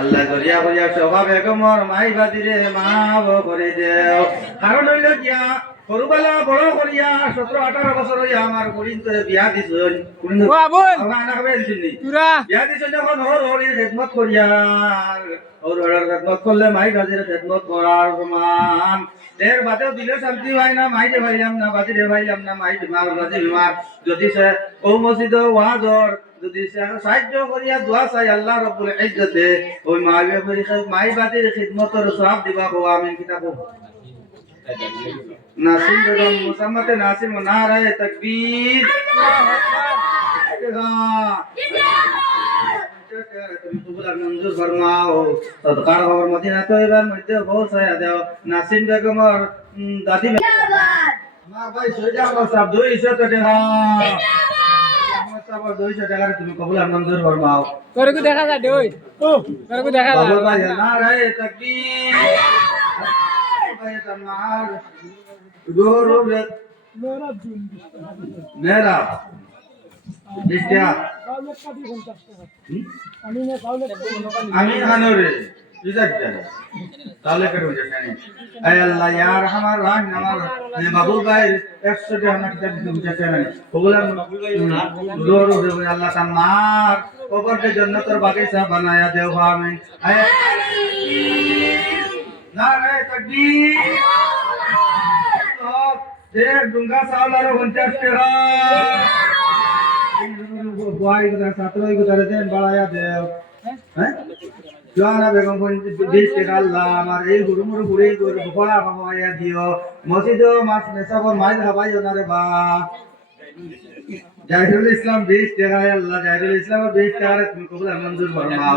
আল্লাহ করিয়া করিয়া সভা বেগমর মাই বাদিরে মাফ করে দেও। কারণ হইল গিয়া সরুবেলা বড় করিয়া 17-18 বছর হইয়া আমার কুড়িন তো বিয়া দিছুন। বিয়া দিছুন যখন ওর ওর খেদমত করিয়া ওর ওর খেদমত করলে মাই বাদিরে খেদমত করার সমান। এর বাদেও দিলে শান্তি হয় না, মাইরে ভাইলাম না, বাদিরে ভাইলাম না, মাই বিমার বাদি বিমার। যদি সে ও মসজিদ ওয়াজর যদি সাহায্য করিয়া দোয়া চাই আল্লাহ রাব্বুল ইজ্জতে ওই মাই বাদির খিদমতের সওয়াব দিবা কো আমিন কিতাব নাসিম বেগম মুসাম্মতে নাসিম নারায়ে তাকবীর তুমি কবুল আর মঞ্জুর ফরমাও। সদকার খবর মদিনা তৈবার মধ্যে পৌঁছায়া দাও। নাসিম বেগমর দাদি আমার ভাই সৈয়দ আহমদ সাহেব 200 টাকা তুমি কবুল আর মঞ্জুর ফরমাও। করে কো দেখা যায় ওই ও করে কো দেখা যায় বাবা ভাই নারায়ে তাকবীর ভাই তামার গৌরবে মেরা লিস্টিয়া আমি হানরে ইজাজা তাহলে কেটে যাবে আয় আল্লাহ ইয়া রহমান রহিম আমার বাবু ভাই 100 টাকা আমাকে দিতে চাই কবুল জোর হবে আল্লাহ তামার কবর के जन्नतर बागीचा बनाया देव आमीन नारे तकबीर एक डूंगा सावलारो 50 টাকা बुआई को सातरोई को दे बढ़ाया देव हैं जोना बेगम 20 টাকা আল্লাহ আমার এই গুরুমুর গুড়ি করে বড়া বাবায়া দিও মসজিদ মাস মেসাবর মাইল হবাই ওনারে বা জাহিদুল ইসলাম 20 টাকা আল্লাহ জাহিদুল ইসলাম 20 টাকা তুমি কবুল আর মঞ্জুর ফরমাও।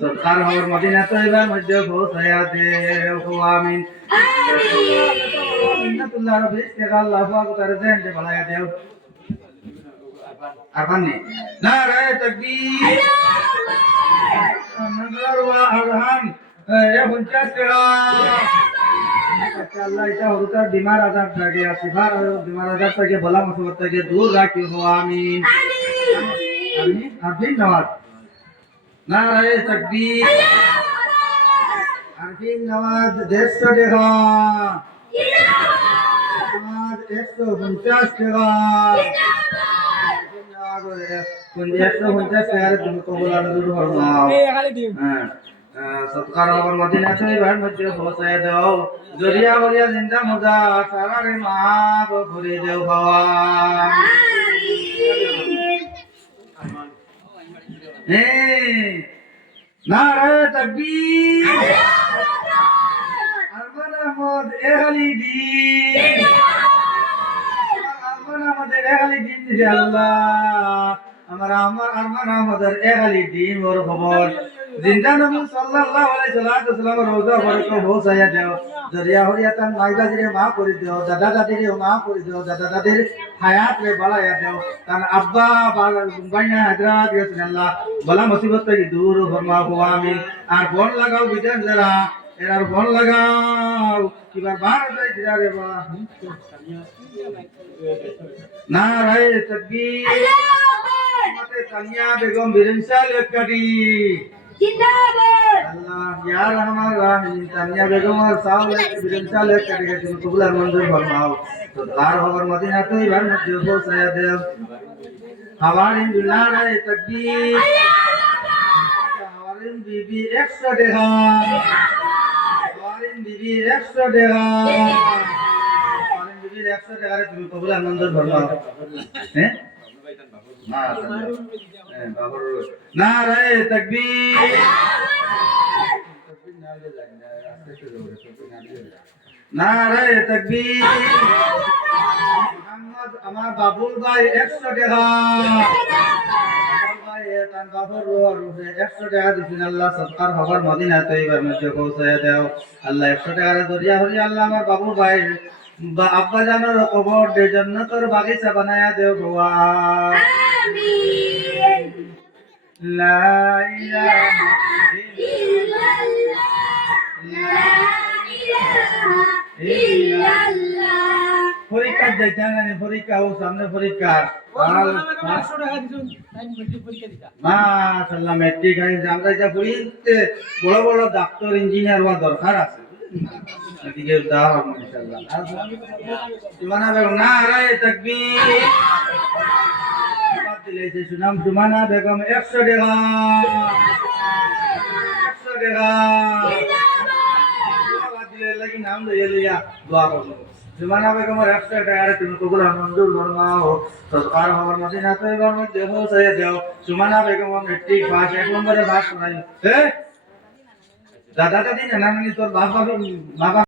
সরকার হওয়ার মদিনা তৈবার মধ্যে পৌঁছায়া দেও আমিন। মিন্নাতুল্লাহ 20 টাকা আল্লাহ পাক তার দেন যে বাড়ায়া দেও। আর বান্নি নারায়ে তাকবীর নজর ওয়া আরহাম 50 টাকা আল্লাহ এটা হরুতার বিমার আজাদ থাকে আসিফার বিমার আজাদ থেকে বলা মুসিবত থেকে দূর রাখিও আমিন আমিন আরফিন নওয়াজ নারায়ে তাকবীর আরফিন নওয়াজ 150 টাকা নওয়াজ 150 টাকা 150 টাকা তুমি কবুল আর মঞ্জুর ফরমাও। হ্যাঁ সদকার আমার মদিনা তৈবার মধ্যে পৌঁছায় দাও। জরিয়া বলিয়া জিন্দা মুদা সারারে মাফ করে দেও বাবা নারায়ে তাকবীর আরমান আহমদ এহালি দিন আরমান আহমদ এহালি দিন দিছে আল্লাহ আমার আরমান আহমদের এহালি দিন ওর খবর জিন্দা নবী সাল্লাল্লাহু আলাইহি ওয়াসাল্লাম রওজা বরকত পৌঁছায়া দাও। জরিয়া হরিয়া তান মাইবা দিরে মা করে দিও, দাদা দাদিরে মা করে দিও, দাদা দাদির হায়াত রে বাড়ায়া দাও। তার আব্বা বাইনা হায়দ্রাবাদ গেছেন আল্লাহ বলা মুসিবত থেকে দূর ফরমাও আমিন। আর বন লাগাও বিদেশ যারা এর বন লাগাও কিবার বার যায় দিদারে বা নারায়ে তাকবীর মতে তানিয়া বেগম বিরিনশাল একটি जिंदाबाद अल्लाह या रहमान रहीम तानिया बेगम और साहब बिरंचाल करके तुम कबूल और मंजूर फरमाओ। तो दार होकर मदीना तो ही भर मत जो सैयद हवारी नाराये तकबीर हवारी बीबी 100 টাকা हवारी बीबी 100 টাকা हवारी बीबी 100 টাকা রে তুমি কবুল আর মঞ্জুর ফরমাও। हैं नाराये तकबीर नाराये तकबीर मोहम्मद আমার বাবুল ভাই 100 টাকা ভাই তান বাবুর রূপে 100 টাকা দিছেন আল্লাহ সদকার খবর মদিনা তৈবার মধ্যে পৌঁছায় দাও। আল্লাহ 100 টাকার দরিয়া হরি আল্লাহ আমার বাবুর ভাই আব্বা জানের কবর দে জান্নাতের বাগিচা বানায়া দেও গো আমিন। লা ইলাহা ইল্লাল্লাহ লা ইলাহা ইল্লাল্লাহ পরীক্ষা যাইতে জানি পরীক্ষা ও সামনে পরীক্ষা মাশাআল্লাহ মেট্রিক আইছে আমরা যা পড়িতে বড় বড় ডাক্তার ইঞ্জিনিয়ার হওয়া দরকার আছে এদিকে দাও মাশাআল্লাহ সুমানা বেগম না রে তাকবীর বাদ দিলেছে সুনাম সুমানা বেগম 100 টাকা 100 টাকা বাদ দিলে লাগি নাম লইয়া লইয়া দোয়া করব সুমানা বেগমের 100 টাকা তুমি কবুল মঞ্জুর ফরমাও সরকার হওয়ার মদিনা তৈবার মধ্যে পৌঁছে দাও সুমানা বেগম মেট্রিক পাস 1 নম্বরে পাস করাই দাদা দাদি না নানি তোর বাবা